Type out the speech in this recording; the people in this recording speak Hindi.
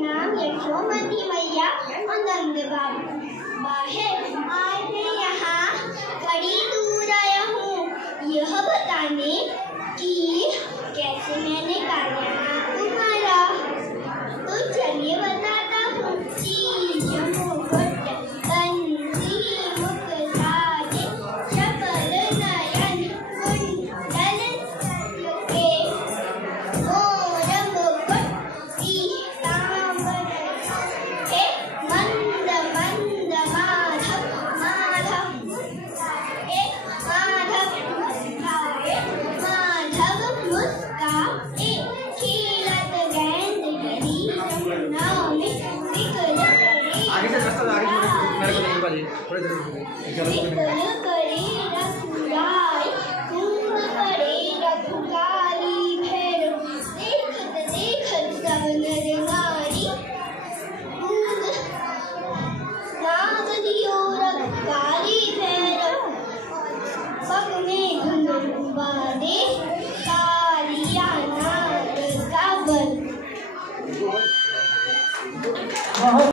नाम यशोमती मैया और नंद बाबा है। आज मैं यहाँ बड़ी दूर आया हूँ यह बताने कि कैसे मैंने कालिया नाम तुम्हारा। तो चलिए बताता हूँ।